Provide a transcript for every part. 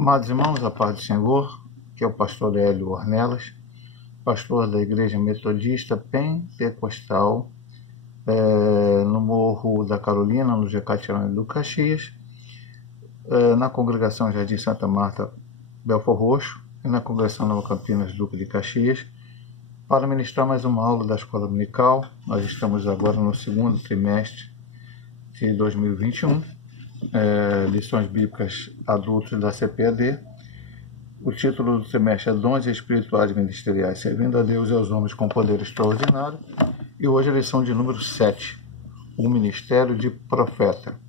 Amados irmãos, a paz do Senhor, que é o pastor Hélio Ornelas, pastor da Igreja Metodista Pentecostal, no Morro da Carolina, no Jequitinhonha do Caxias, na congregação Jardim Santa Marta, Belfor Roxo, e na congregação Nova Campinas, Duque de Caxias, para ministrar mais uma aula da Escola Dominical. Nós estamos agora no segundo trimestre de 2021, lições bíblicas adultos da CPAD. O título do trimestre é Dons Espirituais e Ministeriais, servindo a Deus e aos homens com poder extraordinário. E hoje a lição de número 7, o Ministério de Profeta.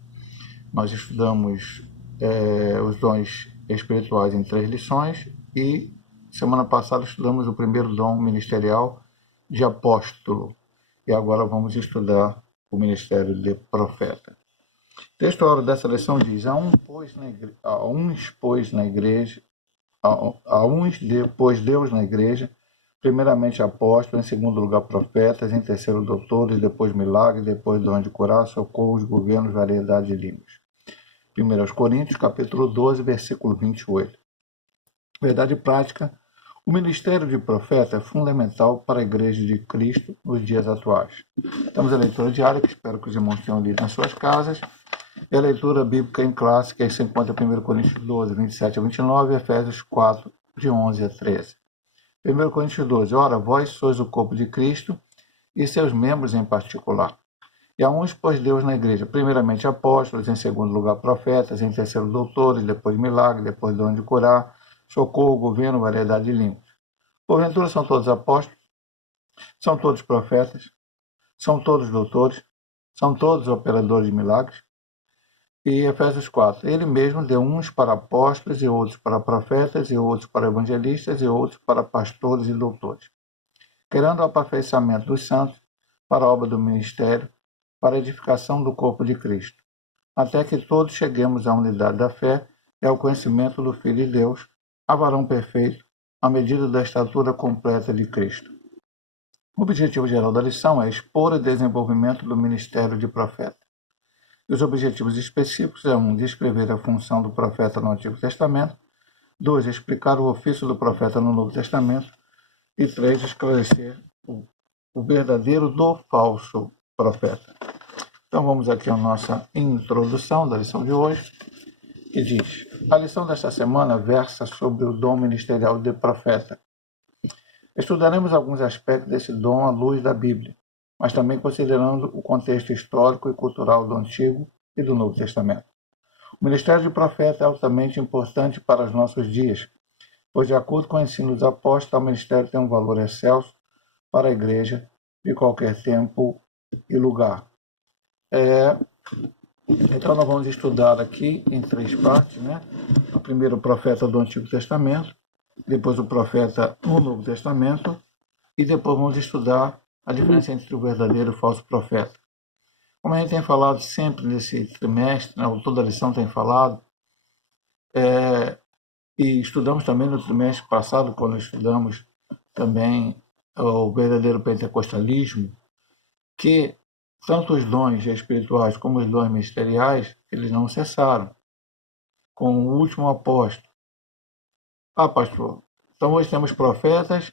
Nós estudamos os dons espirituais em 3 lições e semana passada estudamos o primeiro dom ministerial de apóstolo. E agora vamos estudar o ministério de profeta. O texto ouro dessa lição diz: a uns, pois, Deus na igreja, primeiramente apóstolos, em segundo lugar profetas, em terceiro doutores, depois milagres, depois dons de curar, socorros, governos, variedade de línguas. 1 Coríntios, capítulo 12, versículo 28. Verdade prática: o ministério de profeta é fundamental para a Igreja de Cristo nos dias atuais. Temos a leitura diária, que espero que os irmãos tenham lido nas suas casas. E a leitura bíblica em classe, que aí se encontra em 1 Coríntios 12, 27 a 29, e Efésios 4, de 11 a 13. 1 Coríntios 12. Ora, vós sois o corpo de Cristo e seus membros em particular. E a uns pôs Deus na igreja, primeiramente apóstolos, em segundo lugar profetas, em terceiro doutores, depois milagres, depois dom de curar, socorro, governo, variedade de línguas. Porventura são todos apóstolos? São todos profetas? São todos doutores? São todos operadores de milagres? E Efésios 4, ele mesmo deu uns para apóstolos, e outros para profetas, e outros para evangelistas, e outros para pastores e doutores, querendo o aperfeiçoamento dos santos, para a obra do ministério, para a edificação do corpo de Cristo, até que todos cheguemos à unidade da fé e ao conhecimento do Filho de Deus, a varão perfeito, à medida da estatura completa de Cristo. O objetivo geral da lição é expor o desenvolvimento do ministério de profeta. E os objetivos específicos é 1. Descrever a função do profeta no Antigo Testamento. 2. Explicar o ofício do profeta no Novo Testamento. E 3. Esclarecer o verdadeiro do falso profeta. Então vamos aqui à nossa introdução da lição de hoje, que diz: a lição desta semana versa sobre o dom ministerial de profeta. Estudaremos alguns aspectos desse dom à luz da Bíblia, mas também considerando o contexto histórico e cultural do Antigo e do Novo Testamento. O ministério de profeta é altamente importante para os nossos dias, pois, de acordo com o ensino dos apóstolos, o ministério tem um valor excelso para a igreja de qualquer tempo e lugar. Então, nós vamos estudar aqui em 3 partes, né? Primeiro, o profeta do Antigo Testamento, depois o profeta no Novo Testamento, e depois vamos estudar a diferença entre o verdadeiro e o falso profeta. Como a gente tem falado sempre nesse trimestre, né, toda a lição tem falado, e estudamos também no trimestre passado, quando estudamos também o verdadeiro pentecostalismo, que tanto os dons espirituais como os dons ministeriais, eles não cessaram com o último apóstolo. Pastor, então hoje temos profetas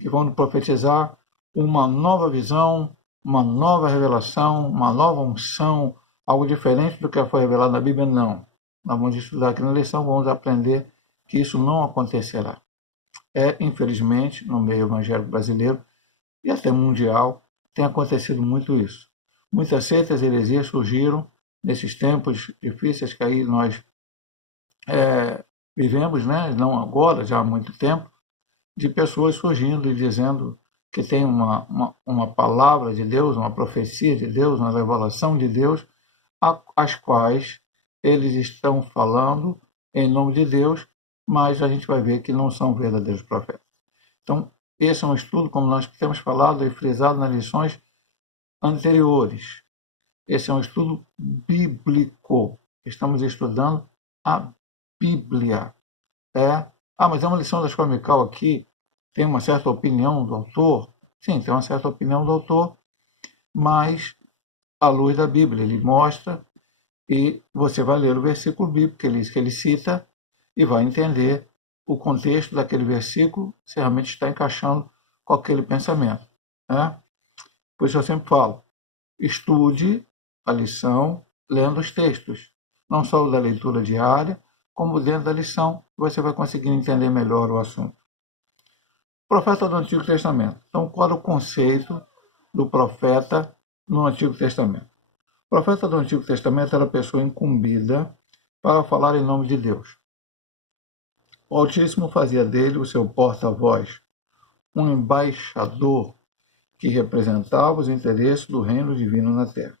que vão profetizar uma nova visão, uma nova revelação, uma nova unção, algo diferente do que foi revelado na Bíblia? Não. Nós vamos estudar aqui na lição, vamos aprender que isso não acontecerá. Infelizmente, no meio evangélico brasileiro e até mundial, tem acontecido muito isso. Muitas seitas e heresias surgiram nesses tempos difíceis que aí nós vivemos, né? Não agora, já há muito tempo, de pessoas surgindo e dizendo que tem uma palavra de Deus, uma profecia de Deus, uma revelação de Deus, as quais eles estão falando em nome de Deus, mas a gente vai ver que não são verdadeiros profetas. Então, esse é um estudo, como nós temos falado e frisado nas lições anteriores. Esse é um estudo bíblico. Estamos estudando a Bíblia. Mas é uma lição da Escola Dominical aqui, tem uma certa opinião do autor? Sim, tem uma certa opinião do autor, mas à luz da Bíblia, ele mostra, e você vai ler o versículo bíblico que ele cita, e vai entender o contexto daquele versículo, se realmente está encaixando com aquele pensamento, né? Por isso eu sempre falo, estude a lição lendo os textos, não só o da leitura diária, como dentro da lição, você vai conseguir entender melhor o assunto. Profeta do Antigo Testamento. Então, qual é o conceito do profeta no Antigo Testamento? O profeta do Antigo Testamento era a pessoa incumbida para falar em nome de Deus. O Altíssimo fazia dele o seu porta-voz, um embaixador que representava os interesses do reino divino na terra.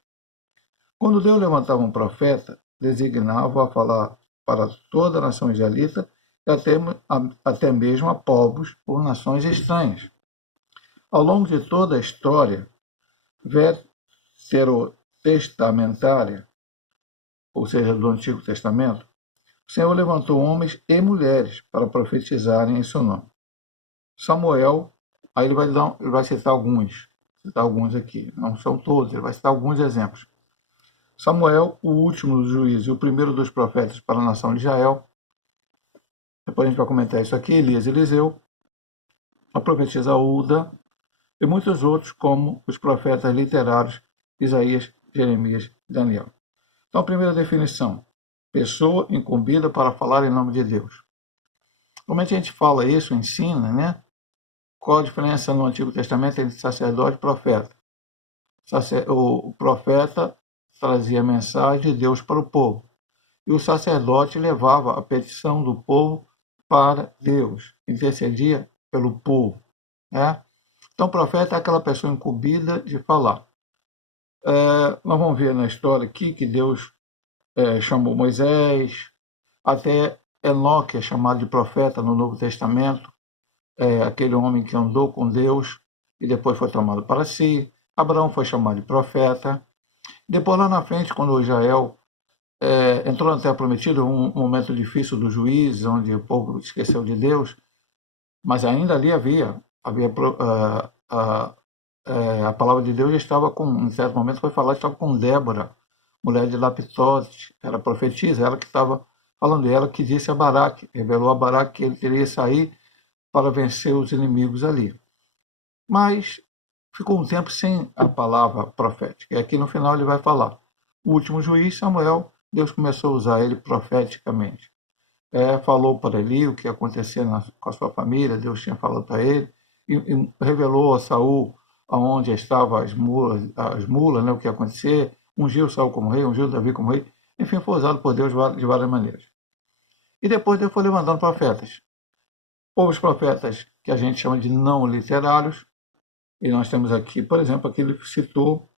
Quando Deus levantava um profeta, designava-o a falar para toda a nação israelita e até mesmo a povos ou nações estranhas. Ao longo de toda a história veterotestamentária, ou seja, do Antigo Testamento, o Senhor levantou homens e mulheres para profetizarem em seu nome. Samuel, aí ele vai citar alguns aqui, não são todos, ele vai citar alguns exemplos. Samuel, o último dos juízes e o primeiro dos profetas para a nação de Israel. Depois a gente vai comentar isso aqui. Elias e Eliseu, a profetisa Uda e muitos outros, como os profetas literários Isaías, Jeremias e Daniel. Então, a primeira definição: pessoa incumbida para falar em nome de Deus. Normalmente a gente fala isso, ensina, né? Qual a diferença no Antigo Testamento entre sacerdote e profeta? O profeta trazia a mensagem de Deus para o povo, e o sacerdote levava a petição do povo para Deus, intercedia pelo povo, né? Então, o profeta é aquela pessoa incumbida de falar. Nós vamos ver na história aqui que Deus chamou Moisés, até Enoque é chamado de profeta no Novo Testamento, aquele homem que andou com Deus e depois foi tomado para si. Abraão foi chamado de profeta. Depois, lá na frente, quando Israel entrou na Terra Prometida, um momento difícil dos juízes, onde o povo esqueceu de Deus, mas ainda ali havia a palavra de Deus estava com, em certo momento foi falado, estava com Débora, mulher de Lapitote, era profetisa, ela que estava falando, ela que disse a Baraque, revelou a Baraque que ele teria que sair para vencer os inimigos ali. Mas ficou um tempo sem a palavra profética, e aqui no final ele vai falar. O último juiz, Samuel, Deus começou a usar ele profeticamente. Falou para Eli o que ia acontecer com a sua família, Deus tinha falado para ele, e revelou a Saul aonde estavam as mulas, né, o que ia acontecer, ungiu Saul como rei, ungiu Davi como rei, enfim, foi usado por Deus de várias maneiras. E depois Deus foi levantando profetas. Houve os profetas que a gente chama de não literários, e nós temos aqui, por exemplo, aqui ele citou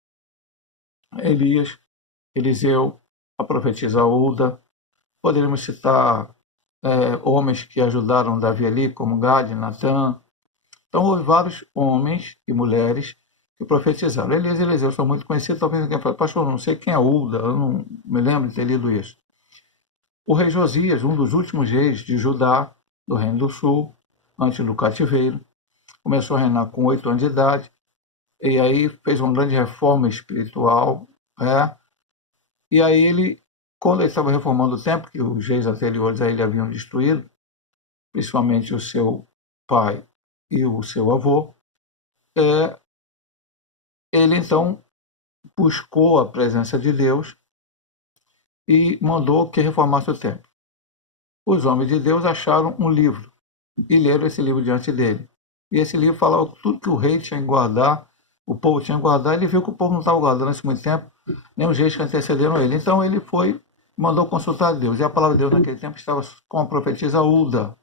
Elias, Eliseu, a profetisa Uda. Poderíamos citar homens que ajudaram Davi ali, como Gade, Natã. Então, houve vários homens e mulheres que profetizaram. Elias e Eliseu são muito conhecidos. Talvez alguém fale, pastor, não sei quem é Uda, eu não me lembro de ter lido isso. O rei Josias, um dos últimos reis de Judá, do Reino do Sul, antes do cativeiro, começou a reinar com 8 anos de idade, e aí fez uma grande reforma espiritual, e aí ele, quando ele estava reformando o templo, que os reis anteriores a ele haviam destruído, principalmente o seu pai e o seu avô, ele então buscou a presença de Deus e mandou que reformasse o templo. Os homens de Deus acharam um livro e leram esse livro diante dele. E esse livro falava tudo que o rei tinha que guardar, o povo tinha que guardar. Ele viu que o povo não estava guardando isso muito tempo, nem os reis que antecederam ele. Então ele foi e mandou consultar Deus. E a palavra de Deus naquele tempo estava com a profetisa Uda.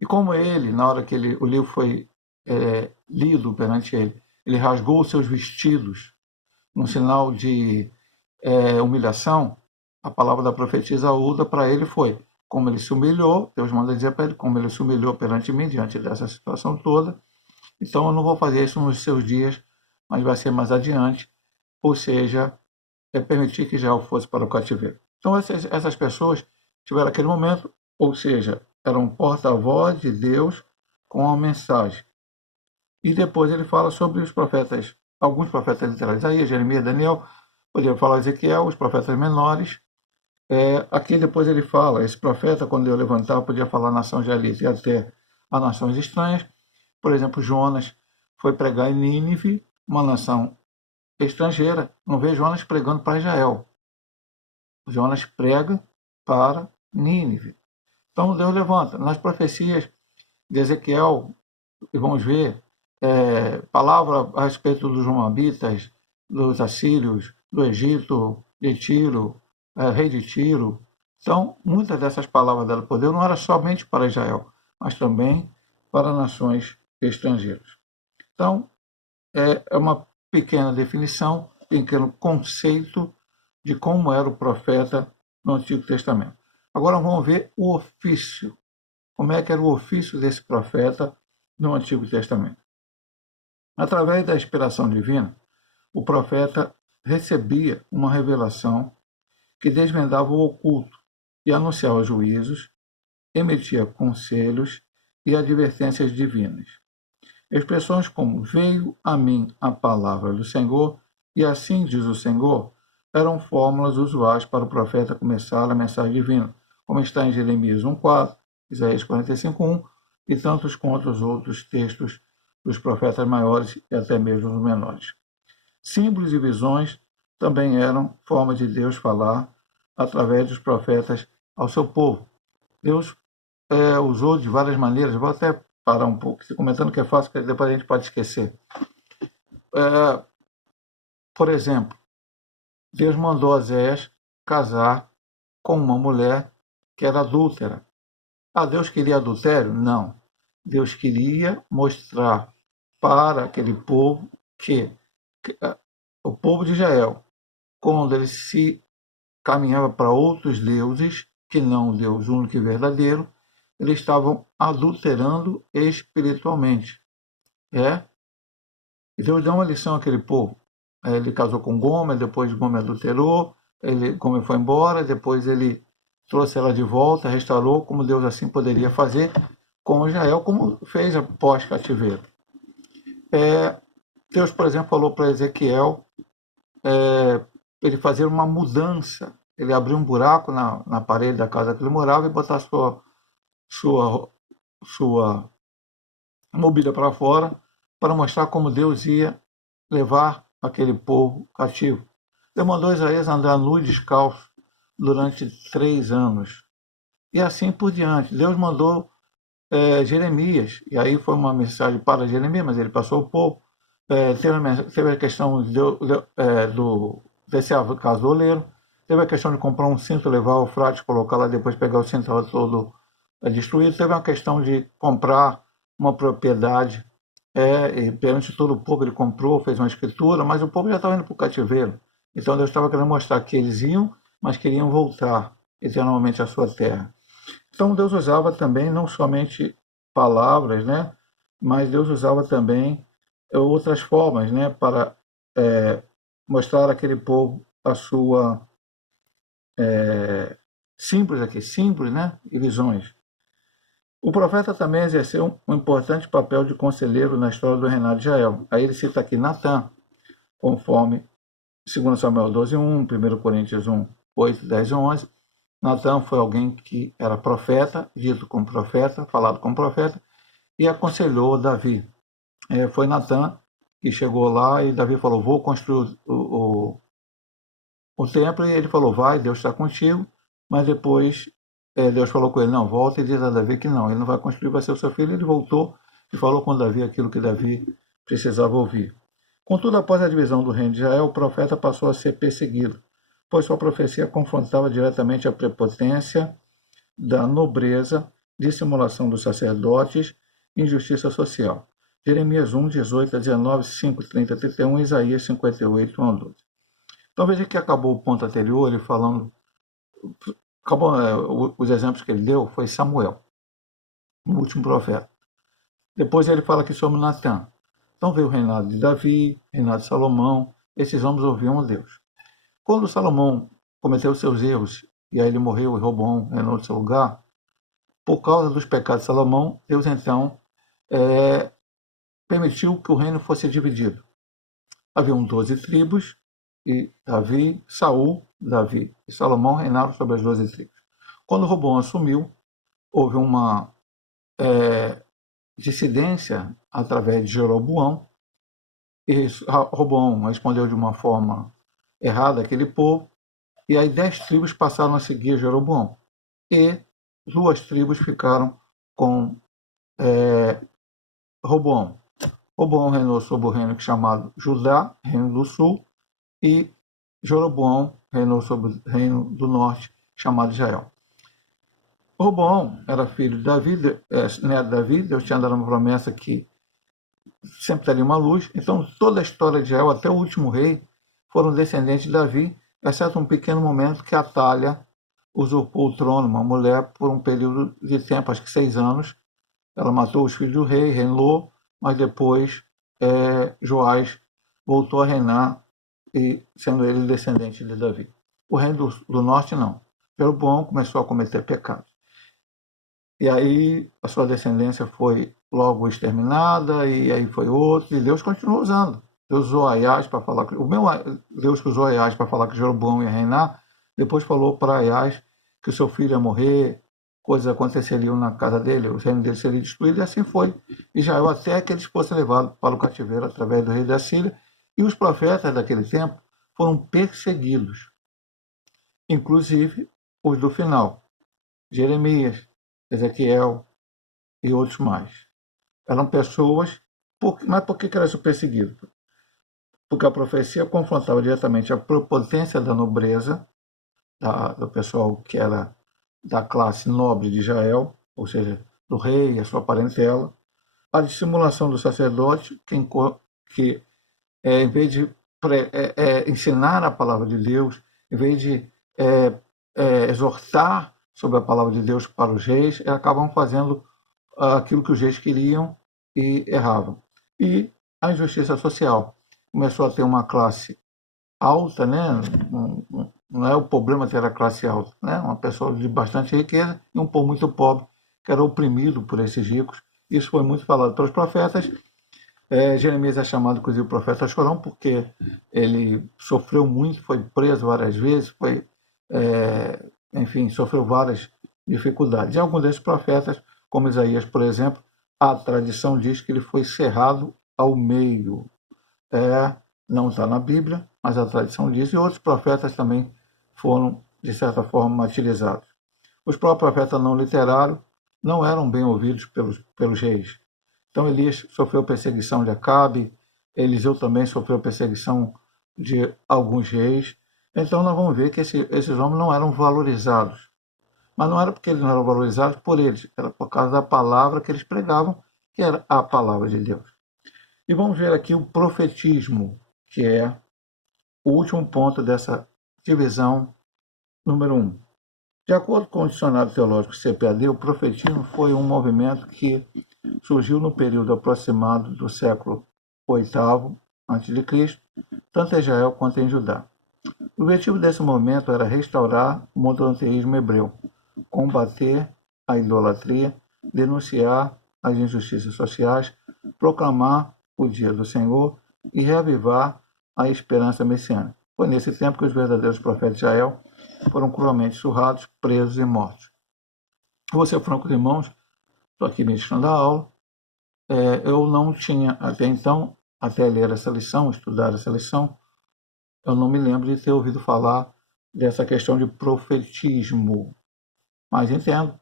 E como ele, na hora que o livro foi lido perante ele, ele rasgou os seus vestidos, num sinal de humilhação, a palavra da profetisa Uda para ele foi: como ele se humilhou, Deus manda dizer para ele, como ele se humilhou perante mim, diante dessa situação toda, então eu não vou fazer isso nos seus dias, mas vai ser mais adiante, ou seja, permitir que Israel fosse para o cativeiro. Então essas pessoas tiveram aquele momento, ou seja, eram porta-voz de Deus com a mensagem. E depois ele fala sobre os profetas, alguns profetas literários, Isaías, Jeremias, Daniel, poderia falar Ezequiel, os profetas menores, Aqui depois ele fala, esse profeta, quando eu levantava, podia falar a nação israelita e até a nações estranhas. Por exemplo, Jonas foi pregar em Nínive, uma nação estrangeira. Não vê Jonas pregando para Israel. Jonas prega para Nínive. Então Deus levanta. Nas profecias de Ezequiel, e vamos ver, palavra a respeito dos Moabitas, dos assírios, do Egito, de Tiro, rei de Tiro. Então, muitas dessas palavras dadas por Deus não era somente para Israel, mas também para nações estrangeiras. Então, é uma pequena definição, pequeno conceito de como era o profeta no Antigo Testamento. Agora vamos ver o ofício. Como é que era o ofício desse profeta no Antigo Testamento? Através da inspiração divina, o profeta recebia uma revelação que desvendava o oculto e anunciava juízos, emitia conselhos e advertências divinas. Expressões como "veio a mim a palavra do Senhor" e "assim diz o Senhor" eram fórmulas usuais para o profeta começar a mensagem divina, como está em Jeremias 1,4, Isaías 45,1 e tantos quantos outros textos dos profetas maiores e até mesmo os menores. Símbolos e visões também eram formas de Deus falar através dos profetas ao seu povo. Deus usou de várias maneiras, vou até parar um pouco, comentando que é fácil, porque depois a gente pode esquecer. Por exemplo, Deus mandou Osés casar com uma mulher que era adúltera. Deus queria adultério? Não. Deus queria mostrar para aquele povo que o povo de Israel, quando ele se caminhava para outros deuses, que não o Deus único e verdadeiro, eles estavam adulterando espiritualmente. E Deus deu uma lição àquele povo. Ele casou com Gomer, depois Gomer adulterou, Gomer foi embora, depois ele trouxe ela de volta, restaurou, como Deus assim poderia fazer com Israel, como fez após cativeiro. Deus, por exemplo, falou para Ezequiel ele fazer uma mudança, ele abrir um buraco na parede da casa que ele morava e botar sua mobília para fora, para mostrar como Deus ia levar aquele povo cativo. Deus mandou Isaías andar nu e descalço durante 3 anos. E assim por diante. Deus mandou Jeremias, e aí foi uma mensagem para Jeremias, mas ele passou o povo. Teve a questão desse casoleiro, teve a questão de comprar um cinto, levar ao frade, colocar lá, depois pegar o cinto todo destruído. Teve uma questão de comprar uma propriedade, e perante todo o povo ele comprou, fez uma escritura, mas o povo já estava indo para o cativeiro. Então Deus estava querendo mostrar que eles iam, mas queriam voltar eternamente à sua terra. Então Deus usava também não somente palavras, mas Deus usava também outras formas, para mostrar àquele povo a sua símbolos, e visões. O profeta também exerceu um importante papel de conselheiro na história do reinado de Israel. Aí ele cita aqui Natã, conforme 2 Samuel 12:1, 1 Coríntios 1, 8, 10 e 11. Natã foi alguém que era profeta, dito como profeta, falado como profeta, e aconselhou Davi. Foi Natã que chegou lá e Davi falou, vou construir o templo, e ele falou, vai, Deus está contigo, mas depois Deus falou com ele, não, volta e diz a Davi que não, ele não vai construir, vai ser o seu filho. Ele voltou e falou com Davi aquilo que Davi precisava ouvir. Contudo, após a divisão do reino de Israel, o profeta passou a ser perseguido, pois sua profecia confrontava diretamente a prepotência da nobreza, dissimulação dos sacerdotes e injustiça social. Jeremias 1, 18 a 19, 5, 30 a 31, Isaías 58, 1 a 12. Então veja que acabou o ponto anterior, ele falando, os exemplos que ele deu foi Samuel, o último profeta. Depois ele fala aqui sobre Natã. Então veio o reinado de Davi, reinado de Salomão, esses homens ouviam a Deus. Quando Salomão cometeu seus erros, e aí ele morreu e Roboão reinou no seu lugar, por causa dos pecados de Salomão, Deus então permitiu que o reino fosse dividido. Haviam 12 tribos, e Davi, Saul, Davi e Salomão reinaram sobre as 12 tribos. Quando Roboão assumiu, houve uma dissidência através de Jeroboão, e Roboão respondeu de uma forma errada aquele povo, e aí 10 tribos passaram a seguir Jeroboão, e 2 tribos ficaram com Roboão. Roboão reinou sobre o reino chamado Judá, reino do sul, e Jeroboão reinou sobre o reino do norte, chamado Israel. Roboão era filho de Davi, neto de Davi. Deus tinha dado uma promessa que sempre teria uma luz. Então, toda a história de Israel, até o último rei, foram descendentes de Davi, exceto um pequeno momento que Atalha usurpou o trono, uma mulher, por um período de tempo, acho que 6 anos. Ela matou os filhos do rei, reinou, mas depois Joás voltou a reinar, e sendo ele descendente de Davi. O reino do norte, não. Jeroboão começou a cometer pecados. E aí a sua descendência foi logo exterminada, e aí foi outro, e Deus continuou usando. Deus usou Aias para falar que... O meu Deus que usou Aias para falar que Jeroboão ia reinar, depois falou para Aias que o seu filho ia morrer, coisas aconteceriam na casa dele, o reino dele seria destruído, e assim foi. Israel, até que eles fossem levados para o cativeiro através do rei da Síria, e os profetas daquele tempo foram perseguidos, inclusive os do final, Jeremias, Ezequiel e outros mais. Eram pessoas... Mas por que eram perseguidos? Porque a profecia confrontava diretamente a prepotência da nobreza, do pessoal que era da classe nobre de Israel, ou seja, do rei e a sua parentela, a dissimulação do sacerdote, que em vez de ensinar a palavra de Deus, em vez de exortar sobre a palavra de Deus para os reis, acabam fazendo aquilo que os reis queriam e erravam. E a injustiça social. Começou a ter uma classe alta, né? Não é o problema ter a classe alta, né? Uma pessoa de bastante riqueza e um povo muito pobre, que era oprimido por esses ricos. Isso foi muito falado pelos profetas. Jeremias é chamado, inclusive, profeta chorão, porque ele sofreu muito, foi preso várias vezes, enfim, sofreu várias dificuldades. E alguns desses profetas, como Isaías, por exemplo, a tradição diz que ele foi cerrado ao meio. Não está na Bíblia, mas a tradição diz, e outros profetas também foram, de certa forma, martirizados. Os próprios profetas não literários não eram bem ouvidos pelos reis. Então Elias sofreu perseguição de Acabe, Eliseu também sofreu perseguição de alguns reis. Então nós vamos ver que esses homens não eram valorizados. Mas não era porque eles não eram valorizados por eles, era por causa da palavra que eles pregavam, que era a palavra de Deus. E vamos ver aqui o profetismo, que é o último ponto dessa divisão número 1. De acordo com o dicionário teológico CPAD, o profetismo foi um movimento que surgiu no período aproximado do século VIII a.C., tanto em Israel quanto em Judá. O objetivo desse movimento era restaurar o monoteísmo hebreu, combater a idolatria, denunciar as injustiças sociais, proclamar o dia do Senhor e reavivar a esperança messiânica. Foi nesse tempo que os verdadeiros profetas de Israel foram cruelmente surrados, presos e mortos. Vou ser franco, irmãos, estou aqui ministrando a aula. Eu não tinha até então, até ler essa lição, estudar essa lição, eu não me lembro de ter ouvido falar dessa questão de profetismo. Mas entendo,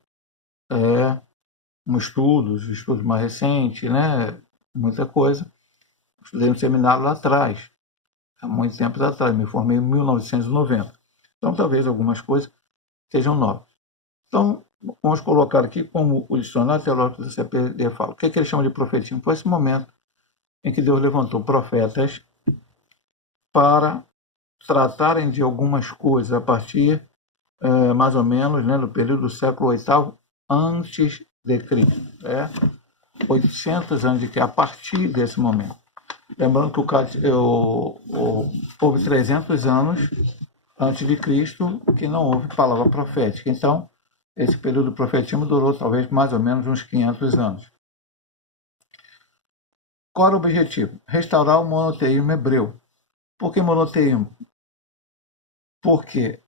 estudos mais recentes, né? Muita coisa. Estudei no seminário lá atrás, há muito tempo atrás, me formei em 1990. Então, talvez algumas coisas sejam novas. Então, vamos colocar aqui como o dicionário teológico do CPD fala. O que ele chama de profetismo? Foi esse momento em que Deus levantou profetas para tratarem de algumas coisas a partir, mais ou menos, né, no período do século VIII antes de Cristo. 800 anos de que a partir desse momento. Lembrando que houve 300 anos antes de Cristo que não houve palavra profética. Então, esse período do profetismo durou talvez mais ou menos uns 500 anos. Qual era o objetivo? Restaurar o monoteísmo hebreu. Por que monoteísmo? Porque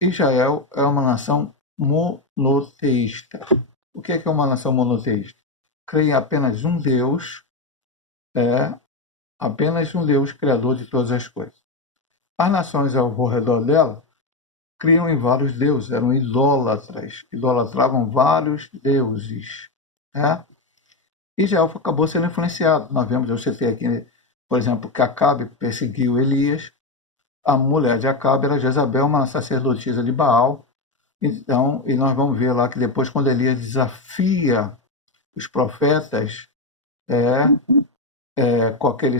Israel é uma nação monoteísta. O que é uma nação monoteísta? Crê em apenas um Deus, apenas um Deus, criador de todas as coisas. As nações ao redor dela criam em vários deuses, eram idólatras, idolatravam vários deuses. Né? Israel acabou sendo influenciado. Nós vemos, eu citei aqui, por exemplo, que Acabe perseguiu Elias. A mulher de Acabe era Jezabel, uma sacerdotisa de Baal. Então, e nós vamos ver lá que depois, quando Elias desafia os profetas, com aquele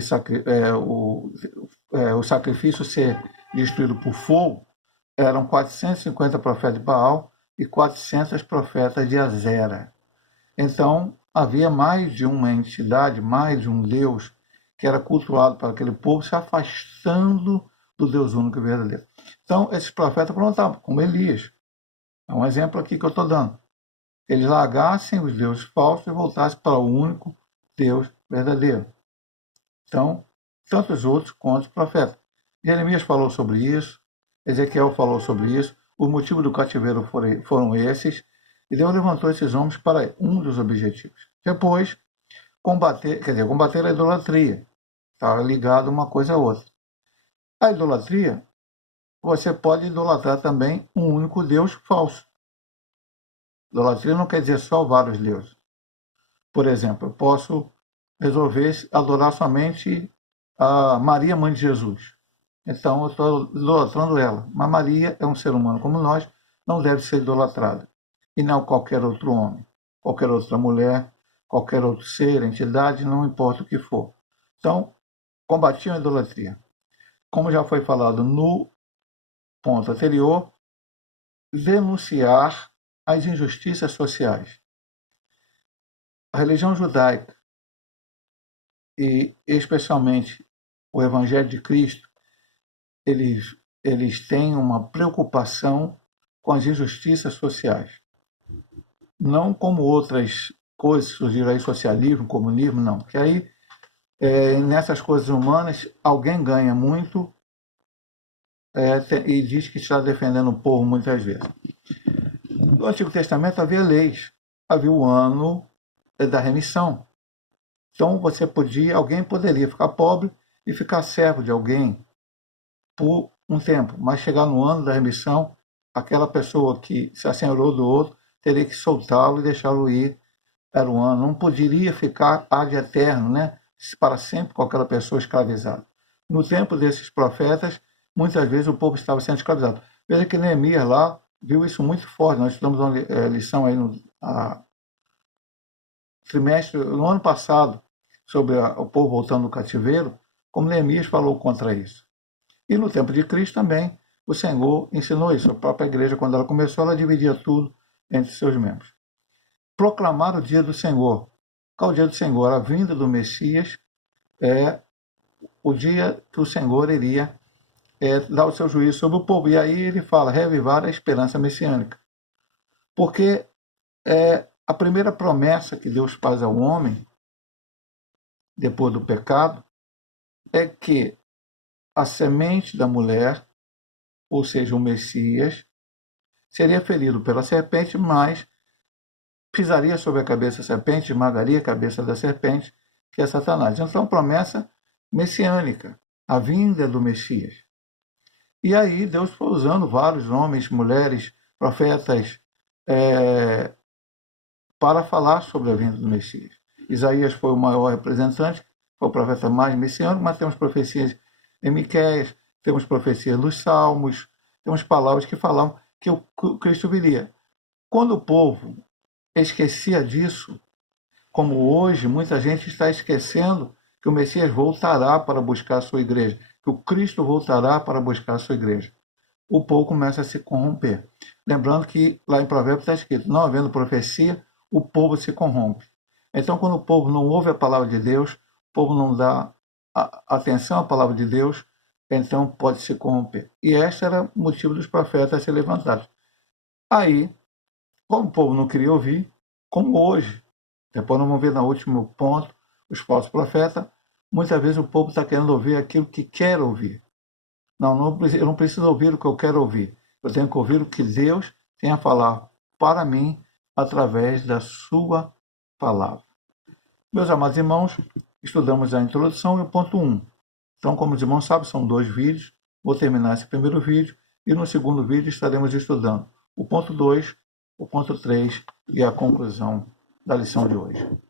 o sacrifício ser destruído por fogo, eram 450 profetas de Baal e 400 profetas de Azera. Então, havia mais de uma entidade, mais de um Deus que era cultuado para aquele povo, se afastando do Deus único e verdadeiro. Então, esses profetas plantavam, como Elias. É um exemplo aqui que eu estou dando. Eles largassem os deuses falsos e voltassem para o único Deus verdadeiro. Então, tantos outros quanto os profetas. Jeremias falou sobre isso, Ezequiel falou sobre isso, o motivo do cativeiro foram esses, e Deus levantou esses homens para um dos objetivos. Depois, combater a idolatria. Está ligado uma coisa a outra. A idolatria, você pode idolatrar também um único Deus falso. Idolatria não quer dizer só vários deuses. Por exemplo, eu posso resolver adorar somente a Maria, mãe de Jesus. Então, eu estou idolatrando ela. Mas Maria é um ser humano como nós, não deve ser idolatrada. E não qualquer outro homem, qualquer outra mulher, qualquer outro ser, entidade, não importa o que for. Então, combatiam a idolatria. Como já foi falado no ponto anterior, denunciar as injustiças sociais. A religião judaica, e especialmente o Evangelho de Cristo, eles têm uma preocupação com as injustiças sociais. Não como outras coisas que surgiram aí, socialismo, comunismo, não. Que aí, nessas coisas humanas, alguém ganha muito e diz que está defendendo o povo muitas vezes. No Antigo Testamento havia leis, havia o ano da remissão. Então alguém poderia ficar pobre e ficar servo de alguém por um tempo, mas chegar no ano da remissão, aquela pessoa que se assenhorou do outro teria que soltá-lo e deixá-lo ir para o ano. Não poderia ficar ad eterno, né? Para sempre com aquela pessoa escravizada. No tempo desses profetas, muitas vezes o povo estava sendo escravizado. Veja que Neemias lá viu isso muito forte. Nós estudamos uma lição aí no ano passado, sobre o povo voltando do cativeiro, como Neemias falou contra isso. E no tempo de Cristo também, o Senhor ensinou isso. A própria igreja, quando ela começou, ela dividia tudo entre seus membros. Proclamar o dia do Senhor. Qual é o dia do Senhor? A vinda do Messias é o dia que o Senhor iria dar o seu juízo sobre o povo. E aí ele fala, reavivar a esperança messiânica. Porque a primeira promessa que Deus faz ao homem, depois do pecado, é que a semente da mulher, ou seja, o Messias, seria ferido pela serpente, mas pisaria sobre a cabeça da serpente, esmagaria a cabeça da serpente, que é Satanás. Então, promessa messiânica, a vinda do Messias. E aí Deus foi usando vários homens, mulheres, profetas, para falar sobre a vinda do Messias. Isaías foi o maior representante, foi o profeta mais messiânico, mas temos profecias em Miqueias, temos profecias dos Salmos, temos palavras que falavam que o Cristo viria. Quando o povo esquecia disso, como hoje muita gente está esquecendo que o Messias voltará para buscar a sua igreja, que o Cristo voltará para buscar a sua igreja, o povo começa a se corromper. Lembrando que lá em Provérbios está escrito, não havendo profecia, o povo se corrompe. Então, quando o povo não ouve a palavra de Deus, o povo não dá atenção à palavra de Deus, então pode se corromper. E este era o motivo dos profetas se levantarem. Aí, como o povo não queria ouvir, como hoje, depois nós vamos ver no último ponto, os falsos profetas, muitas vezes o povo está querendo ouvir aquilo que quer ouvir. eu não preciso ouvir o que eu quero ouvir. Eu tenho que ouvir o que Deus tem a falar para mim através da sua palavra. Meus amados irmãos, estudamos a introdução e o ponto 1. Então, como os irmãos sabem, são 2 vídeos. Vou terminar esse primeiro vídeo e no segundo vídeo estaremos estudando o ponto 2, o ponto 3 e a conclusão da lição de hoje.